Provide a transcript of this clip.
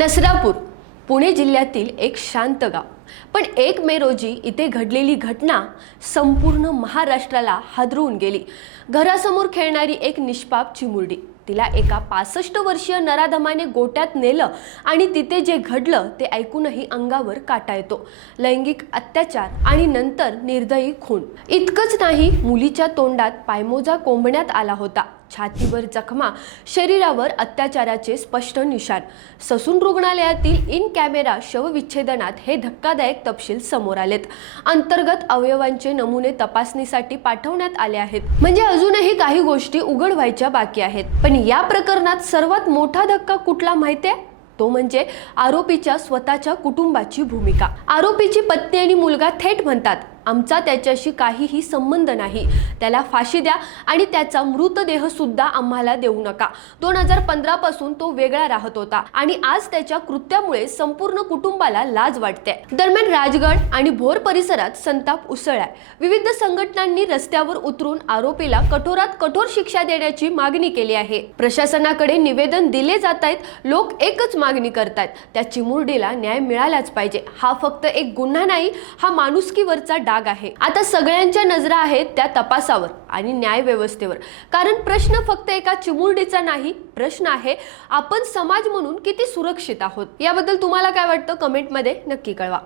नसरापूर पुणे जिल्ह्यातील एक शांत गाव, पण 1 मे रोजी इथे घडलेली घटना संपूर्ण महाराष्ट्राला हादरवून गेली। घरासमोर खेळणारी एक निष्पाप चिमुरडी, तिला एका 65 वर्षीय नराधमाने गोट्यात नेलं आणि तिथे जे घडलं ते ऐकूनही अंगावर काटा येतो। लैंगिक अत्याचार आणि नंतर निर्दयी खून। इतकंच नाही, मुलीच्या तोंडात पायमोजा कोंबण्यात आला होता, छातीवर जखमा, शरीरावर अत्याचाराचे स्पष्ट निशाण। ससून रुग्णालयातील इन कॅमेरा शवविच्छेदनात हे धक्कादायक तपशील समोर आलेत। अंतर्गत अवयवांचे नमुने तपासणीसाठी पाठवण्यात आले आहेत, म्हणजे अजूनही काही गोष्टी उघड व्हायच्या बाकी आहेत। पण या प्रकरणात सर्वात मोठा धक्का कुठला माहितीये? तो म्हणजे आरोपीच्या स्वतःच्या कुटुंबाची भूमिका। आरोपीची पत्नी आणि मुलगा थेट म्हणतात, आमचा त्याच्याशी काहीही संबंध नाही, त्याला फाशी द्या आणि त्याचा मृतदेह सुद्धा आम्हाला देऊ नका। 2015 पासून तो वेगळा राहत होता आणि आज त्याच्या कृत्यामुळे संपूर्ण कुटुंबाला लाज वाटते। दरम्यान राजगड आणि भोर परिसरात संताप उसळलाय। विविध संघटनांनी रस्त्यावर उतरून आरोपीला कठोरात कठोर शिक्षा देण्याची मागणी केली आहे। प्रशासनाकडे निवेदन दिले जात आहेत। लोक एकच मागणी करतात, त्या चिमुरडीला न्याय मिळालाच पाहिजे। हा फक्त एक गुन्हा नाही, हा माणुसकीवरचा डाग आहे। आता सगळ्यांच्या नजरा आहेत त्या तपासावर आणि न्याय व्यवस्थेवर, कारण प्रश्न फक्त एका चिमुरडीचा नाही, प्रश्न आहे आपण समाज म्हणून किती सुरक्षित आहोत। याबद्दल तुम्हाला काय वाटतं कमेंट मध्ये नक्की कळवा।